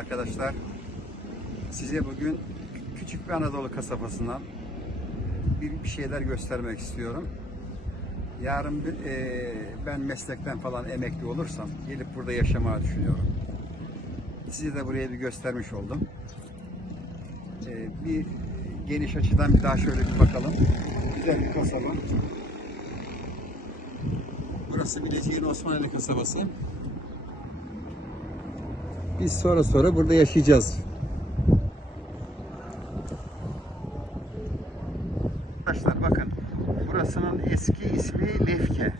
arkadaşlar. Size bugün küçük bir Anadolu kasabasından bir, bir şeyler göstermek istiyorum. Yarın bir- e, ben meslekten falan emekli olursam gelip burada yaşamayı düşünüyorum. Size de buraya bir göstermiş oldum. E, bir geniş açıdan bir daha şöyle bir bakalım. Güzel bir kasaba. Burası Bilecik'in Osmanlı kasabası. Biz sonra sonra burada yaşayacağız. Arkadaşlar bakın burasının eski ismi Lefke.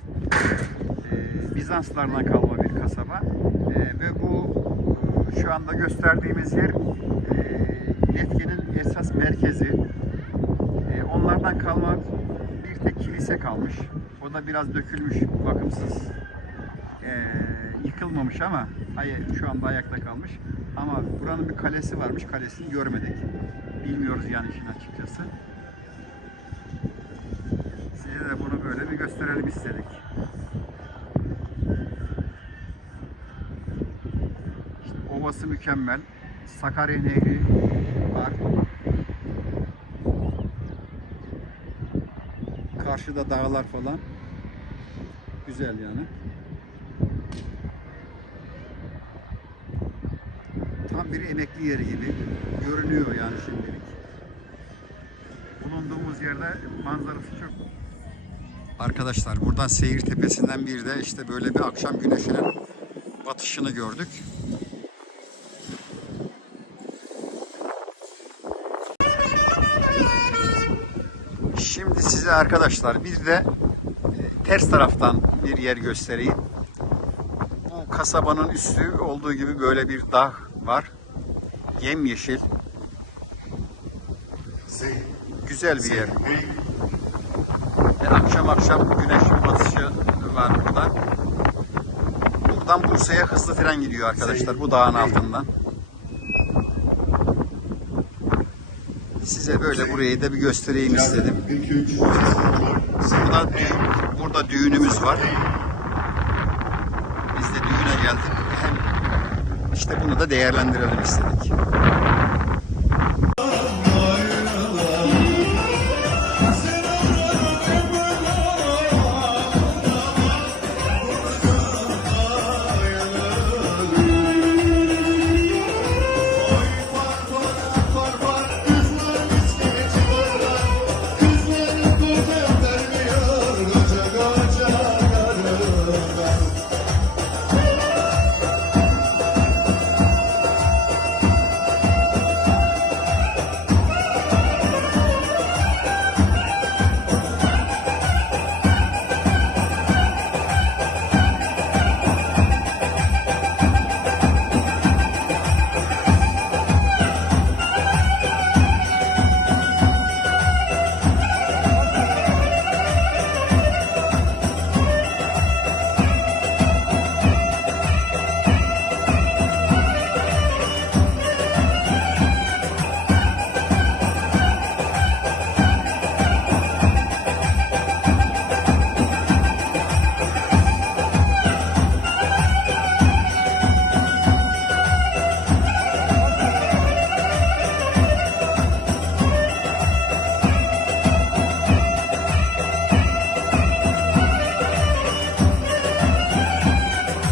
Ee, Bizanslardan kalma bir kasaba. Ee, ve bu e, şu anda gösterdiğimiz yer e, Lefke'nin esas merkezi. E, onlardan kalma bir tek kilise kalmış. O da biraz dökülmüş, bakımsız. E, yıkılmamış ama hayır, şu anda ayakta kalmış. Ama buranın bir kalesi varmış, kalesini görmedik. Bilmiyoruz yani işin açıkçası. Size de bunu böyle bir gösterelim istedik. İşte ovası mükemmel. Sakarya Nehri var. Karşıda dağlar falan. Güzel yani. Tam bir emekli yeri gibi görünüyor yani şimdilik. Bulunduğumuz yerde manzarası çok. Arkadaşlar buradan Seyir Tepesi'nden bir de işte böyle bir akşam güneşinin batışını gördük. Şimdi size arkadaşlar bir de e, ters taraftan bir yer göstereyim. Bu kasabanın üstü olduğu gibi böyle bir dağ var. Yemyeşil. Güzel bir yer. Ve akşam akşam güneşin batışı var burada. Buradan Bursa'ya hızlı tren gidiyor arkadaşlar bu dağın altından. Size böyle burayı da bir göstereyim istedim. Burada, burada düğünümüz var. Biz de düğüne geldik. İşte bunu da değerlendirelim istedik.